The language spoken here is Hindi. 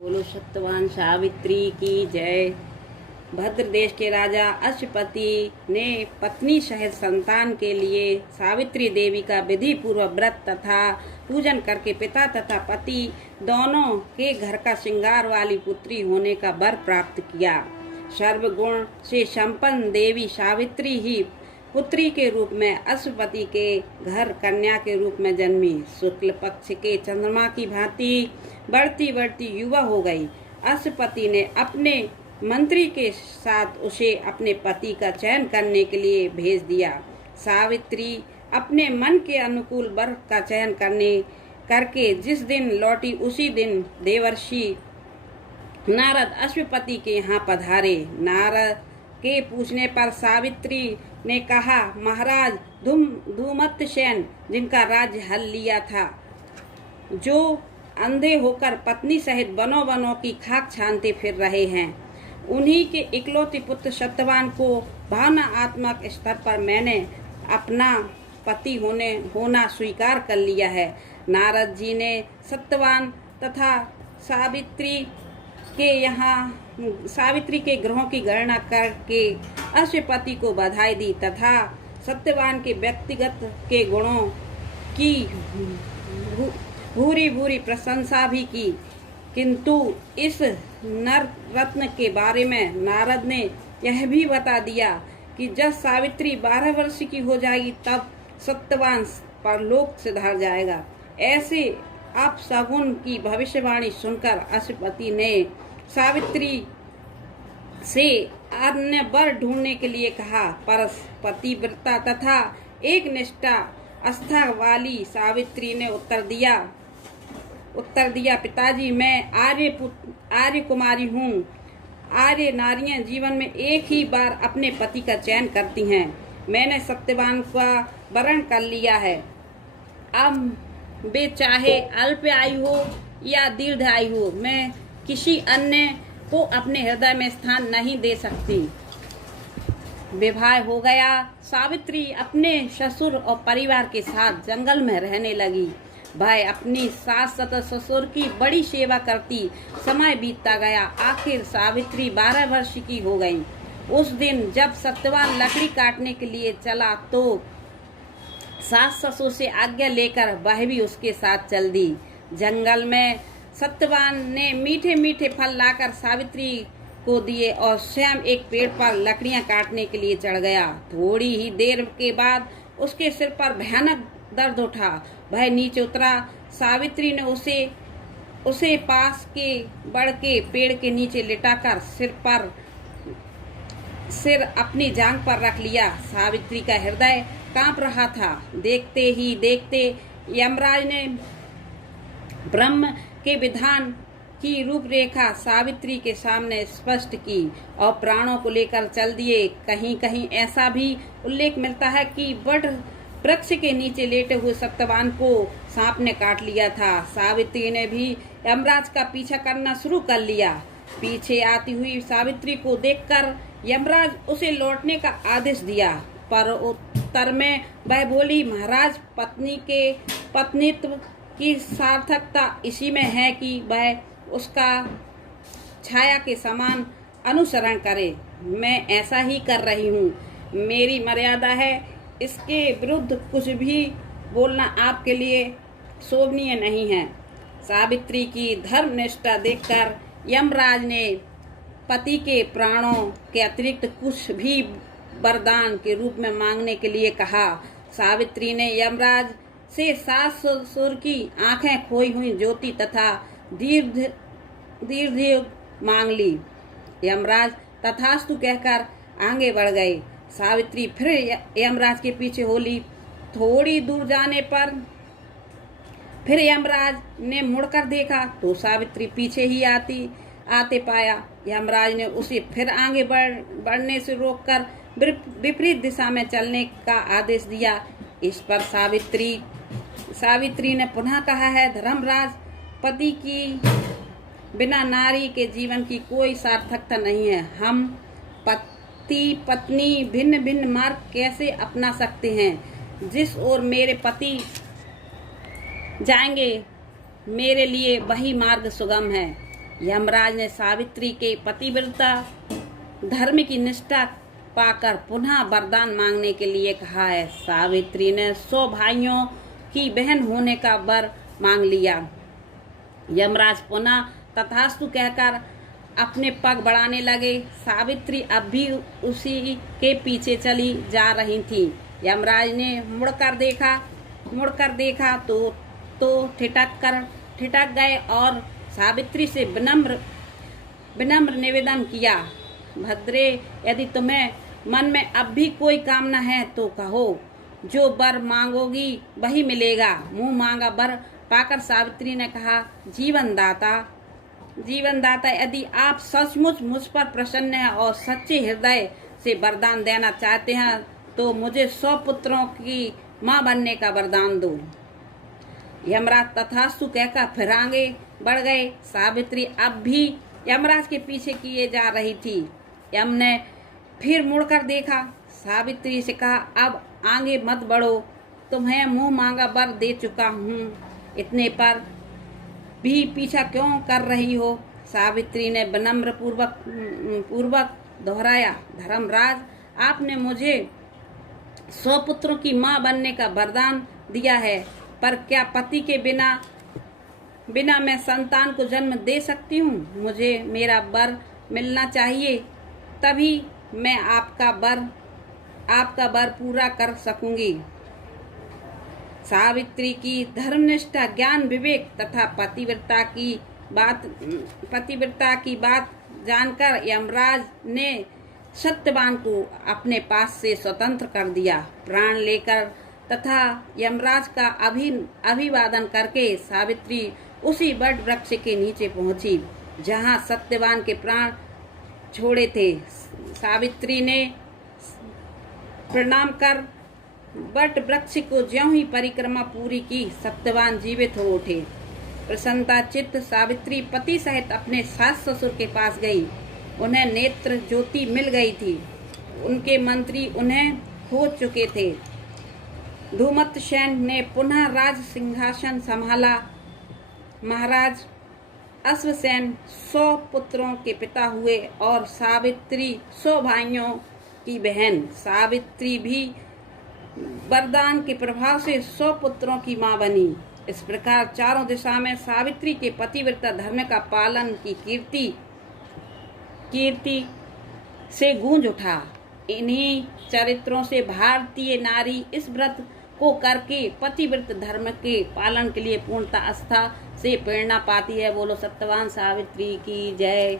बोलो सत्यवान सावित्री की जय। भद्र देश के राजा अश्वपति ने पत्नी सहित संतान के लिए सावित्री देवी का विधि पूर्वक व्रत तथा पूजन करके पिता तथा पति दोनों के घर का श्रृंगार वाली पुत्री होने का वर प्राप्त किया। सर्वगुण से संपन्न देवी सावित्री ही पुत्री के रूप में अश्वपति के घर कन्या के रूप में जन्मी। शुक्ल पक्ष के चंद्रमा की भांति बढ़ती बढ़ती युवा हो गई। अश्वपति ने अपने मंत्री के साथ उसे अपने पति का चयन करने के लिए भेज दिया। सावित्री अपने मन के अनुकूल वर का चयन करके जिस दिन लौटी उसी दिन देवर्षि नारद अश्वपति के यहाँ पधारे। नारद के पूछने पर सावित्री ने कहा, महाराज धूमत्सेन जिनका राज्य हल लिया था, जो अंधे होकर पत्नी सहित बनों बनों की खाक छानते फिर रहे हैं, उन्हीं के इकलौते पुत्र सत्यवान को भावनात्मक स्तर पर मैंने अपना पति होना स्वीकार कर लिया है। नारद जी ने सत्यवान तथा सावित्री के ग्रहों की गणना करके अश्वपति को बधाई दी तथा सत्यवान के व्यक्तिगत के गुणों की भूरी भूरी प्रशंसा भी की। किंतु इस नर रत्न के बारे में नारद ने यह भी बता दिया कि जब सावित्री 12 वर्ष की हो जाएगी तब सत्यवान परलोक सिधार जाएगा। ऐसे अपशगुन की भविष्यवाणी सुनकर अश्वपति ने सावित्री से अन्य वर ढूंढने के लिए कहा, पर पतिव्रता तथा एक निष्ठा आस्था वाली सावित्री ने उत्तर दिया, पिताजी मैं आर्य कुमारी हूँ। आर्य नारियां जीवन में एक ही बार अपने पति का चयन करती हैं। मैंने सत्यवान का वरण कर लिया है। अब वे चाहे अल्प आयु हो या दीर्घ आयु हो, मैं किसी अन्य को अपने हृदय में स्थान नहीं दे सकती। विवाह हो गया। सावित्री अपने ससुर और परिवार के साथ जंगल में रहने लगी। भाई अपनी सास तथा ससुर की बड़ी सेवा करती समय बीतता गया। आखिर सावित्री 12 वर्ष की हो गई। उस दिन जब सत्यवान लकड़ी काटने के लिए चला तो सास ससुर से आज्ञा लेकर वह भी उसके साथ चल दी। जंगल में सत्यवान ने मीठे मीठे फल लाकर सावित्री को दिए और स्वयं एक पेड़ पर लकड़ियां काटने के लिए चढ़ गया। थोड़ी ही देर के बाद उसके सिर पर भयानक दर्द उठा। वह नीचे उतरा। सावित्री ने उसे पास के बड़ के पेड़ के नीचे लिटाकर सिर अपनी जांघ पर रख लिया। सावित्री का हृदय कांप रहा था। देखते ही देखते यमराज ने ब्रह्म के विधान की रूपरेखा सावित्री के सामने स्पष्ट की और प्राणों को लेकर चल दिए। कहीं कहीं ऐसा भी उल्लेख मिलता है कि वट वृक्ष के नीचे लेटे हुए सत्यवान को सांप ने काट लिया था। सावित्री ने भी यमराज का पीछा करना शुरू कर लिया। पीछे आती हुई सावित्री को देखकर यमराज उसे लौटने का आदेश दिया, पर उत्तर में वह बोली, महाराज पत्नी के पत्नीत्व की सार्थकता इसी में है कि वह उसका छाया के समान अनुसरण करे। मैं ऐसा ही कर रही हूँ। मेरी मर्यादा है, इसके विरुद्ध कुछ भी बोलना आपके लिए शोभनीय नहीं है। सावित्री की धर्मनिष्ठा देखकर यमराज ने पति के प्राणों के अतिरिक्त कुछ भी वरदान के रूप में मांगने के लिए कहा। सावित्री ने यमराज से सास ससुर की आंखें खोई हुई ज्योति तथा दीर्घ मांग ली। यमराज तथास्तु कहकर आगे बढ़ गए। सावित्री फिर यमराज के पीछे होली। थोड़ी दूर जाने पर फिर यमराज ने मुड़कर देखा तो सावित्री पीछे ही आते पाया। यमराज ने उसे फिर आगे बढ़ने से रोककर विपरीत दिशा में चलने का आदेश दिया। इस पर सावित्री ने पुनः कहा है, धर्मराज पति की बिना नारी के जीवन की कोई सार्थकता नहीं है। हम पति पत्नी भिन्न भिन्न मार्ग कैसे अपना सकते हैं। जिस ओर मेरे पति जाएंगे मेरे लिए वही मार्ग सुगम है। यमराज ने सावित्री के पतिव्रता धर्म की निष्ठा पाकर पुनः वरदान मांगने के लिए कहा है। सावित्री ने 100 भाइयों की बहन होने का वर मांग लिया। यमराज पुनः तथास्तु कहकर अपने पग बढ़ाने लगे। सावित्री अब भी उसी के पीछे चली जा रही थी। यमराज ने मुड़कर देखा तो ठिठक गए और सावित्री से विनम्र निवेदन किया, भद्रे, यदि तुम्हें मन में अब भी कोई कामना है तो कहो, जो वर मांगोगी वही मिलेगा। मुंह मांगा वर पाकर सावित्री ने कहा, जीवन दाता, यदि आप सचमुच मुझ पर प्रसन्न हैं और सच्चे हृदय से वरदान देना चाहते हैं तो मुझे 100 पुत्रों की मां बनने का वरदान दो। यमराज तथास्तु कहकर फिर आगे बढ़ गए। सावित्री अब भी यमराज के पीछे किए जा रही थी। यम ने फिर मुड़कर देखा, सावित्री से कहा, अब आगे मत बढ़ो, तुम्हें मुंह मांगा वर दे चुका हूँ, इतने पर भी पीछा क्यों कर रही हो? सावित्री ने विनम्र पूर्वक दोहराया, धर्मराज, आपने मुझे 100 पुत्रों की मां बनने का वरदान दिया है, पर क्या पति के बिना मैं संतान को जन्म दे सकती हूँ? मुझे मेरा वर मिलना चाहिए, तभी मैं आपका वर पूरा कर सकूंगी। सावित्री की धर्मनिष्ठा, ज्ञान, विवेक तथा पतिव्रता की बात जानकर यमराज ने सत्यवान को अपने पास से स्वतंत्र कर दिया। प्राण लेकर तथा यमराज का अभिवादन करके सावित्री उसी वट वृक्ष के नीचे पहुंची जहां सत्यवान के प्राण छोड़े थे। सावित्री ने प्रणाम कर वट वृक्ष को ज्यों ही परिक्रमा पूरी की, सत्यवान जीवित हो उठे। प्रसन्नता चित्त सावित्री पति सहित अपने सास ससुर के पास गई। उन्हें नेत्र ज्योति मिल गई थी। उनके मंत्री उन्हें खोज चुके थे। धूमतसेन ने पुनः राज सिंहासन संभाला। महाराज अश्वसेन 100 पुत्रों के पिता हुए और सावित्री 100 भाइयों की बहन। सावित्री भी वरदान के प्रभाव से 100 पुत्रों की मां बनी। इस प्रकार चारों दिशा में सावित्री के पतिव्रता धर्म का पालन की कीर्ति से गूंज उठा। इन्हीं चरित्रों से भारतीय नारी इस व्रत को करके पतिव्रत धर्म के पालन के लिए पूर्णता आस्था से प्रेरणा पाती है। बोलो सत्यवान सावित्री की जय।